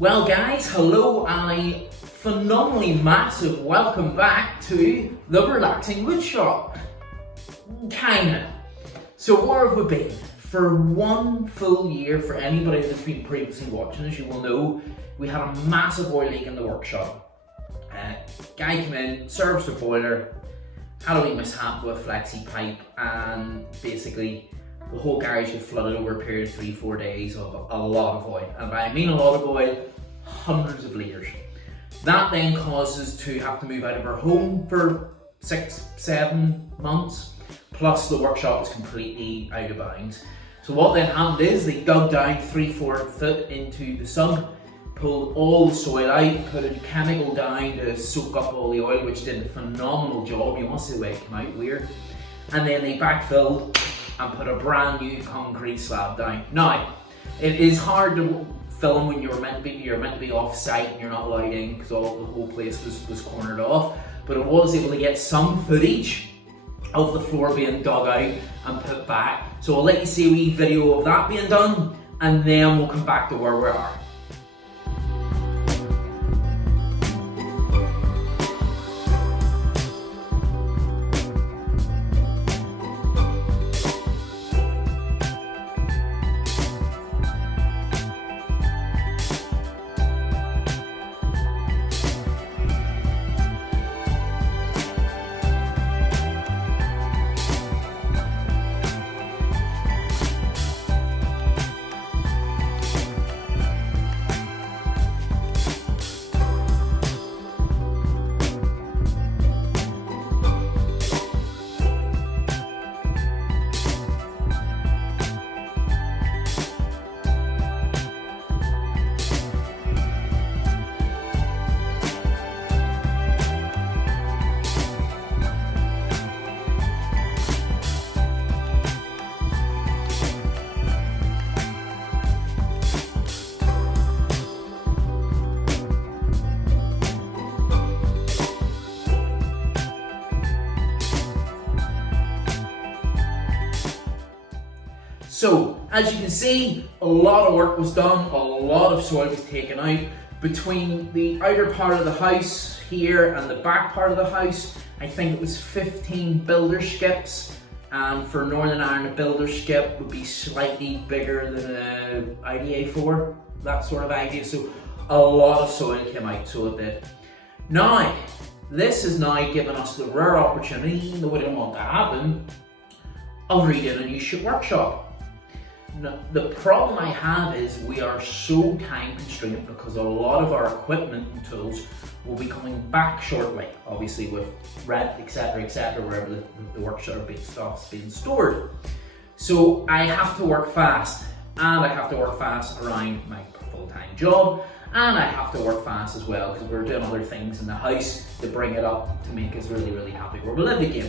Well guys, hello and a phenomenally massive welcome back to the Relaxing Woodshop. Kinda. So where have we been? For 1 full year, for anybody that's been previously watching us, you will know we had a massive oil leak in the workshop. Guy came in, serviced the boiler, had a wee mishap with a flexi pipe, and basically the whole garage had flooded over a period of 3-4 days of a lot of oil. And by I mean a lot of oil, hundreds of litres. That then causes to have to move out of our home for 6-7 months, plus the workshop was completely out of bounds. So what then happened is they dug down 3-4 foot into the sub, pulled all the soil out, put a chemical down to soak up all the oil, which did a phenomenal job. You must see the way it came out, weird. And then they backfilled and put a brand new concrete slab down. Now, it is hard to film when you're meant to be off site and you're not allowed in because the whole place was cornered off. But I was able to get some footage of the floor being dug out and put back. So I'll let you see a wee video of that being done, and then we'll come back to where we are. So, as you can see, a lot of work was done, a lot of soil was taken out. Between the outer part of the house here and the back part of the house, I think it was 15 builder skips. And for Northern Ireland, a builder skip would be slightly bigger than an IDA4, that sort of idea. So, a lot of soil came out, so it did. Now, this has now given us the rare opportunity, even though we didn't want to happen, of redoing a new workshop. Now, the problem I have is we are so time constrained because a lot of our equipment and tools will be coming back shortly, obviously with rent, etc., wherever the workshop stuff's being stored. So I have to work fast, and I have to work fast around my full-time job, and I have to work fast as well because we're doing other things in the house to bring it up to make us really, really happy where we live again.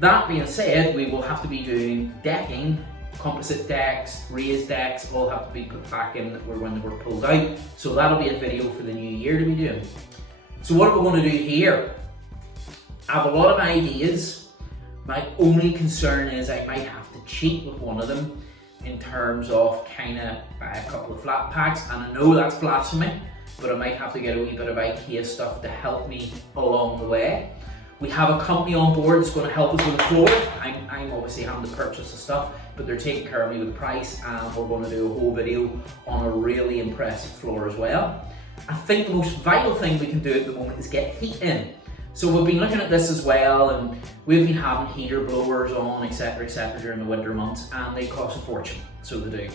That being said, we will have to be doing decking, composite decks, raised decks, all have to be put back in when they were pulled out. So that'll be a video for the new year to be doing. So what are we going to do here? I have a lot of ideas. My only concern is I might have to cheat with one of them in terms of kind of buy a couple of flat packs, and I know that's blasphemy, but I might have to get a wee bit of IKEA stuff to help me along the way. We have a company on board that's going to help us with the floor. I'm obviously having to purchase the stuff, but they're taking care of me with the price, and we're going to do a whole video on a really impressive floor as well. I think the most vital thing we can do at the moment is get heat in. So we've been looking at this as well, and we've been having heater blowers on, etc., during the winter months, and they cost a fortune, so they do.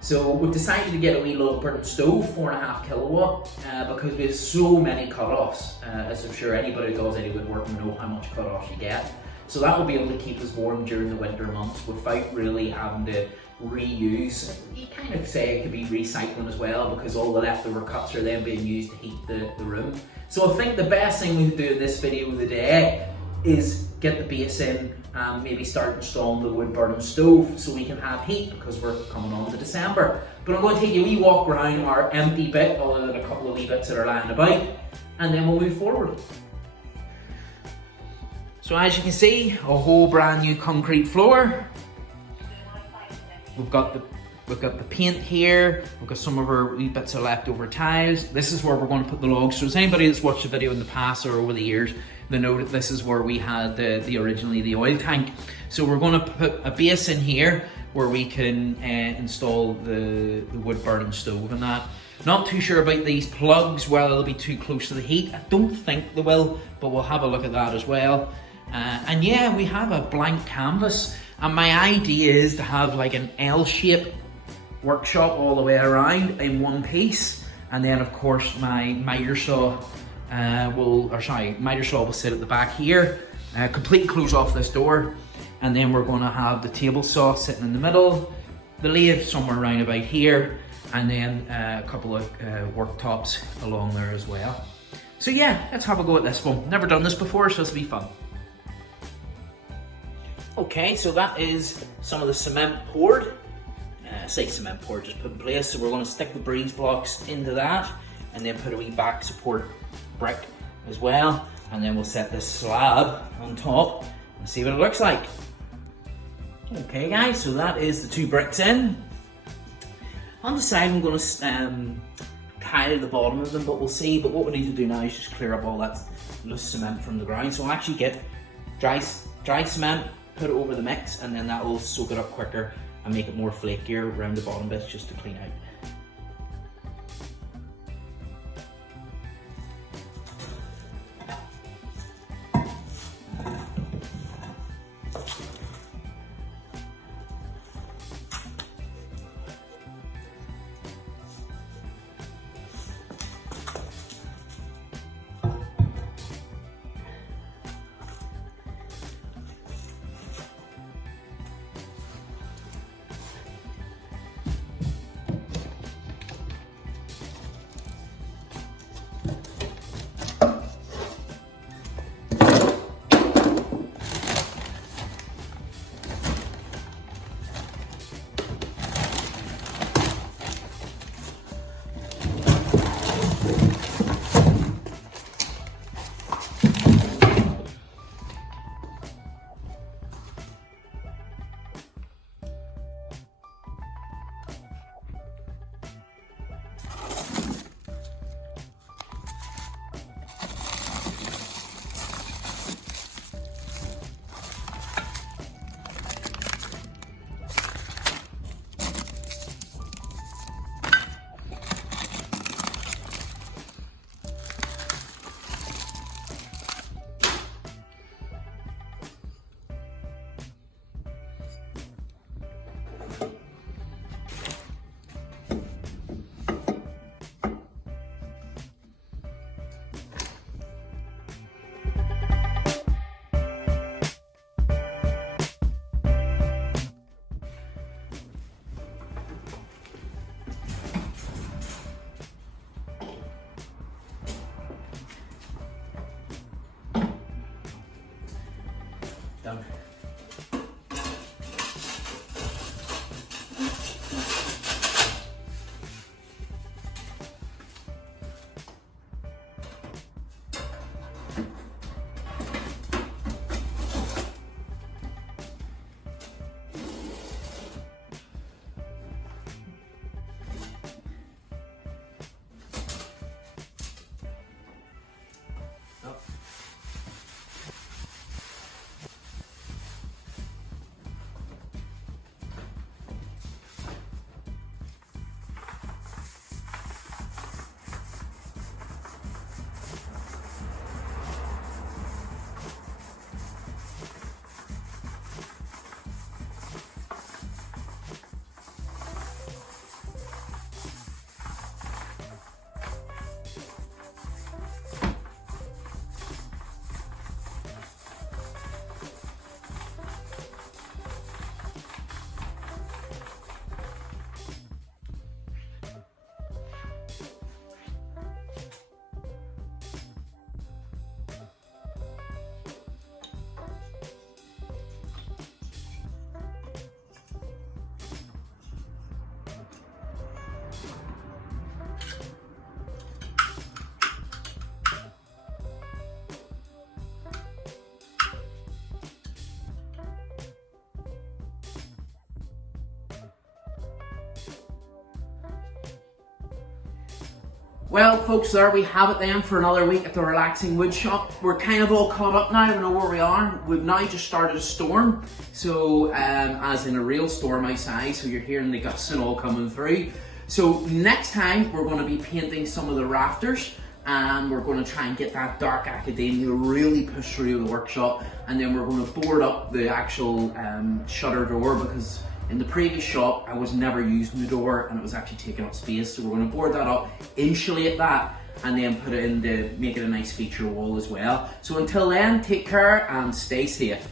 So we've decided to get a wee low burnt stove, 4.5 kilowatt, because we have so many cut-offs. As I'm sure anybody who does any woodwork will know how much cut-offs you get. So that will be able to keep us warm during the winter months without really having to reuse. You kind of say it could be recycling as well, because all the leftover cuts are then being used to heat the room. So I think the best thing we can do in this video today is get the base in and maybe start installing the wood burning stove so we can have heat, because we're coming on to December. But I'm going to take a wee walk around our empty bit, other than a couple of wee bits that are lying about, and then we'll move forward. So as you can see, a whole brand new concrete floor. We've got the We've got the paint here. We've got some of our wee bits of leftover tiles. This is where we're going to put the logs. So, as anybody that's watched the video in the past or over the years, they know that this is where we had originally the oil tank. So we're going to put a base in here where we can install the wood burning stove and that. Not too sure about these plugs, whether they'll be too close to the heat. I don't think they will, but we'll have a look at that as well. And yeah, we have a blank canvas, and my idea is to have like an L-shaped workshop all the way around in one piece, and then of course my miter saw will sit at the back here, completely close off this door, and then we're going to have the table saw sitting in the middle, the lathe somewhere around about here, and then a couple of worktops along there as well. So yeah, let's have a go at this one. Never done this before, so this will be fun. Okay, so that is some of the cement poured. Say cement poured, just put in place. So we're going to stick the breeze blocks into that, and then put a wee back support brick as well, and then we'll set this slab on top and see what it looks like. Okay guys, so that is the 2 bricks in. On the side I'm going to tile the bottom of them, but we'll see. But what we need to do now is just clear up all that loose cement from the ground. So I'll actually get dry cement, put it over the mix, and then that will soak it up quicker and make it more flakier around the bottom bits just to clean out. Done. Well, folks, there we have it then for another week at the Relaxing Wood Shop. We're kind of all caught up now, we know where we are. We've now just started a storm, so as in a real storm outside, so you're hearing the gusts and all coming through. So next time we're going to be painting some of the rafters, and we're going to try and get that dark academia really push through the workshop, and then we're going to board up the actual shutter door, because in the previous shop I was never using the door and it was actually taking up space. So we're going to board that up, insulate that, and then put it in to make it a nice feature wall as well. So until then, take care and stay safe.